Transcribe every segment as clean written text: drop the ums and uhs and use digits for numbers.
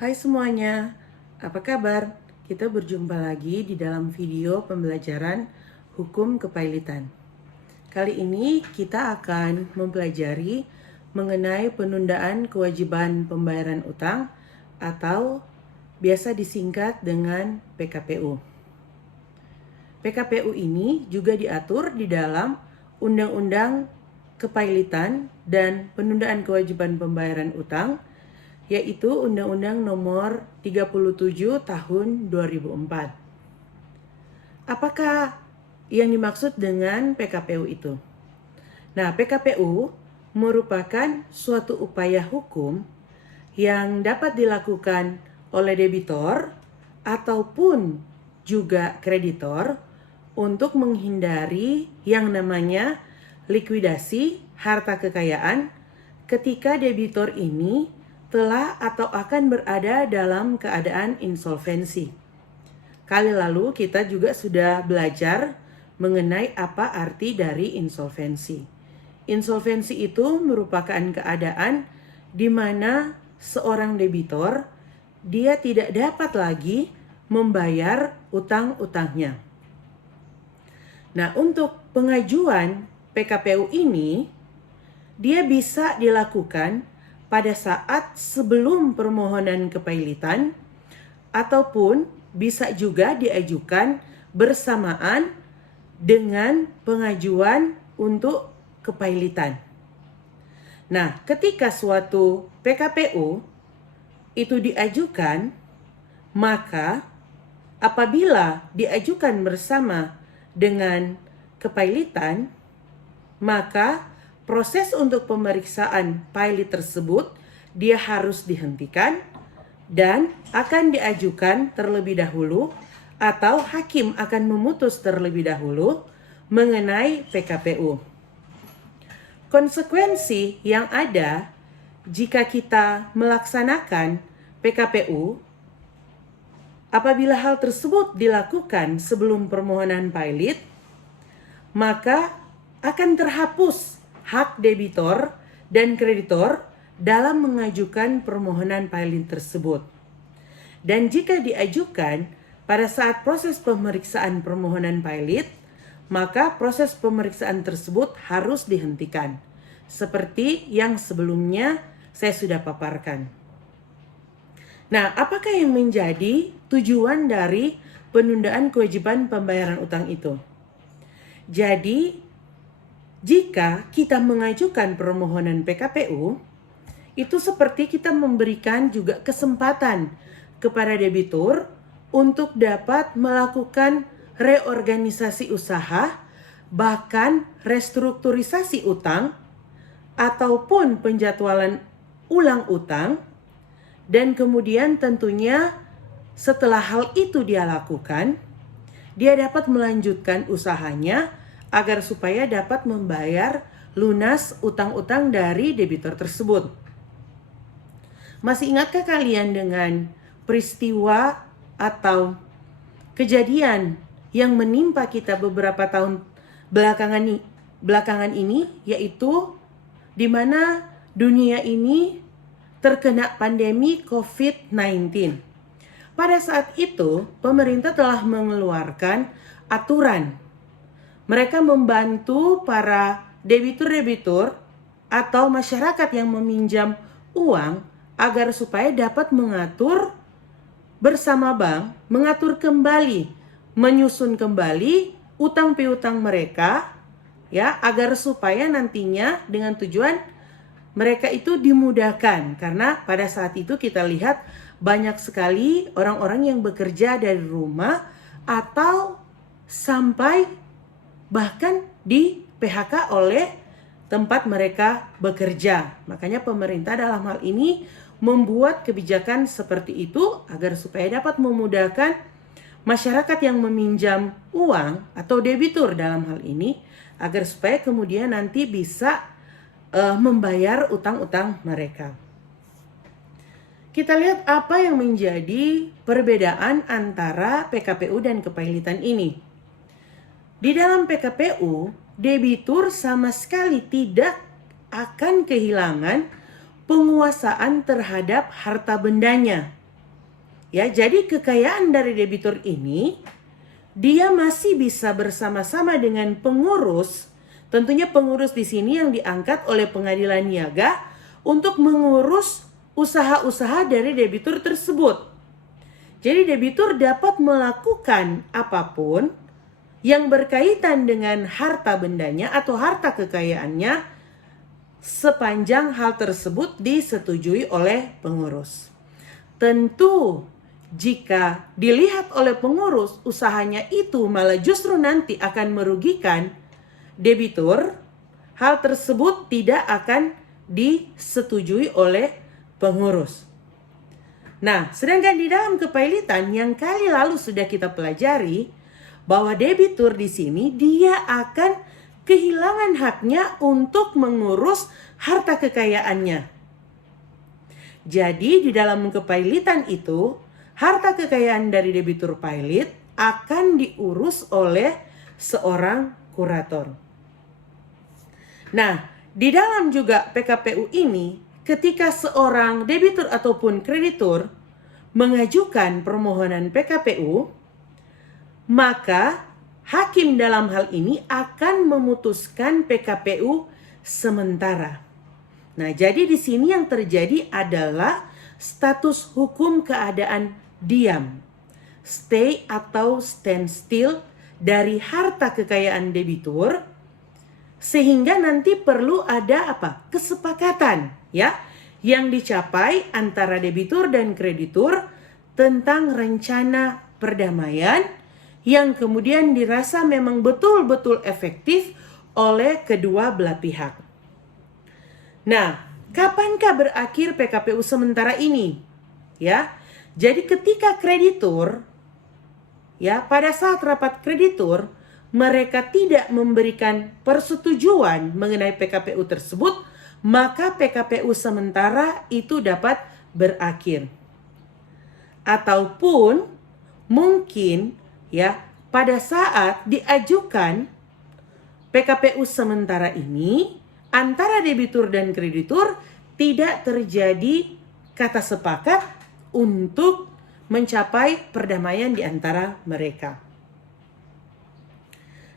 Hai semuanya, apa kabar? Kita berjumpa lagi di dalam video pembelajaran hukum kepailitan. Kali ini kita akan mempelajari mengenai penundaan kewajiban pembayaran utang atau biasa disingkat dengan PKPU. PKPU ini juga diatur di dalam Undang-Undang Kepailitan dan Penundaan Kewajiban Pembayaran Utang, yaitu Undang-Undang Nomor 37 Tahun 2004. Apakah yang dimaksud dengan PKPU itu? Nah, PKPU merupakan suatu upaya hukum yang dapat dilakukan oleh debitor ataupun juga kreditor untuk menghindari yang namanya likuidasi harta kekayaan ketika debitor ini telah atau akan berada dalam keadaan insolvensi. Kali lalu kita juga sudah belajar mengenai apa arti dari insolvensi. Insolvensi itu merupakan keadaan di mana seorang debitor dia tidak dapat lagi membayar utang-utangnya. Nah, untuk pengajuan PKPU ini dia bisa dilakukan pada saat sebelum permohonan kepailitan ataupun bisa juga diajukan bersamaan dengan pengajuan untuk kepailitan. Nah, ketika suatu PKPU itu diajukan, maka apabila diajukan bersama dengan kepailitan, maka proses untuk pemeriksaan pailit tersebut dia harus dihentikan dan akan diajukan terlebih dahulu atau hakim akan memutus terlebih dahulu mengenai PKPU. Konsekuensi yang ada jika kita melaksanakan PKPU apabila hal tersebut dilakukan sebelum permohonan pailit, maka akan terhapus hak debitor dan kreditor dalam mengajukan permohonan pailit tersebut. Dan jika diajukan pada saat proses pemeriksaan permohonan pailit, maka proses pemeriksaan tersebut harus dihentikan, seperti yang sebelumnya saya sudah paparkan. Nah, apakah yang menjadi tujuan dari penundaan kewajiban pembayaran utang itu? Jadi, jika kita mengajukan permohonan PKPU, itu seperti kita memberikan juga kesempatan kepada debitur untuk dapat melakukan reorganisasi usaha, bahkan restrukturisasi utang, ataupun penjadwalan ulang utang, dan kemudian tentunya setelah hal itu dia lakukan, dia dapat melanjutkan usahanya agar supaya dapat membayar lunas utang-utang dari debitor tersebut. Masih ingatkah kalian dengan peristiwa atau kejadian yang menimpa kita beberapa tahun belakangan ini, yaitu di mana dunia ini terkena pandemi COVID-19. Pada saat itu, pemerintah telah mengeluarkan aturan. Mereka membantu para debitur-debitur atau masyarakat yang meminjam uang agar supaya dapat mengatur bersama bank, mengatur kembali, menyusun kembali utang piutang mereka, ya, agar supaya nantinya dengan tujuan mereka itu dimudahkan. Karena pada saat itu kita lihat banyak sekali orang-orang yang bekerja dari rumah atau sampai bahkan di PHK oleh tempat mereka bekerja. Makanya pemerintah dalam hal ini membuat kebijakan seperti itu agar supaya dapat memudahkan masyarakat yang meminjam uang atau debitur dalam hal ini, agar supaya kemudian nanti bisa membayar utang-utang mereka. Kita lihat apa yang menjadi perbedaan antara PKPU dan kepailitan ini. Di dalam PKPU, debitur sama sekali tidak akan kehilangan penguasaan terhadap harta bendanya. Ya, jadi kekayaan dari debitur ini dia masih bisa bersama-sama dengan pengurus. Tentunya pengurus di sini yang diangkat oleh pengadilan niaga untuk mengurus usaha-usaha dari debitur tersebut. Jadi debitur dapat melakukan apapun yang berkaitan dengan harta bendanya atau harta kekayaannya sepanjang hal tersebut disetujui oleh pengurus. Tentu jika dilihat oleh pengurus usahanya itu malah justru nanti akan merugikan debitur, hal tersebut tidak akan disetujui oleh pengurus. Nah, sedangkan di dalam kepailitan yang kali lalu sudah kita pelajari bahwa debitur di sini dia akan kehilangan haknya untuk mengurus harta kekayaannya. Jadi di dalam kepailitan itu, harta kekayaan dari debitur pailit akan diurus oleh seorang kurator. Nah, di dalam juga PKPU ini, ketika seorang debitur ataupun kreditur mengajukan permohonan PKPU, maka hakim dalam hal ini akan memutuskan PKPU sementara. Nah, jadi di sini yang terjadi adalah status hukum keadaan diam, stay atau standstill dari harta kekayaan debitur, sehingga nanti perlu ada kesepakatan ya yang dicapai antara debitur dan kreditur tentang rencana perdamaian yang kemudian dirasa memang betul-betul efektif oleh kedua belah pihak. Nah, kapankah berakhir PKPU sementara ini? Ya. Jadi ketika kreditur ya pada saat rapat kreditur mereka tidak memberikan persetujuan mengenai PKPU tersebut, maka PKPU sementara itu dapat berakhir. Ataupun mungkin ya pada saat diajukan PKPU sementara ini antara debitur dan kreditur tidak terjadi kata sepakat untuk mencapai perdamaian di antara mereka.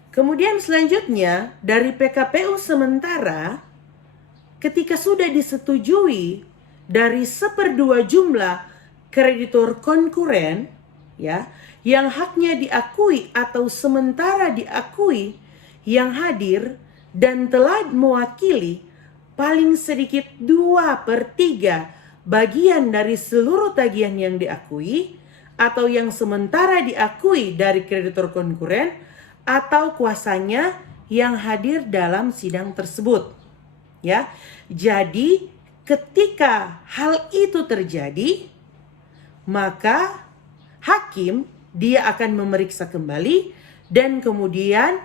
Kemudian selanjutnya dari PKPU sementara ketika sudah disetujui dari 1/2 jumlah kreditur konkuren ya yang haknya diakui atau sementara diakui yang hadir dan telah mewakili paling sedikit 2/3 bagian dari seluruh tagihan yang diakui atau yang sementara diakui dari kreditur konkuren atau kuasanya yang hadir dalam sidang tersebut. Ya. Jadi ketika hal itu terjadi, maka hakim dia akan memeriksa kembali dan kemudian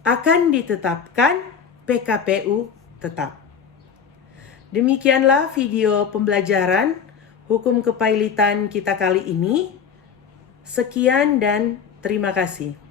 akan ditetapkan PKPU tetap. Demikianlah video pembelajaran hukum kepailitan kita kali ini. Sekian dan terima kasih.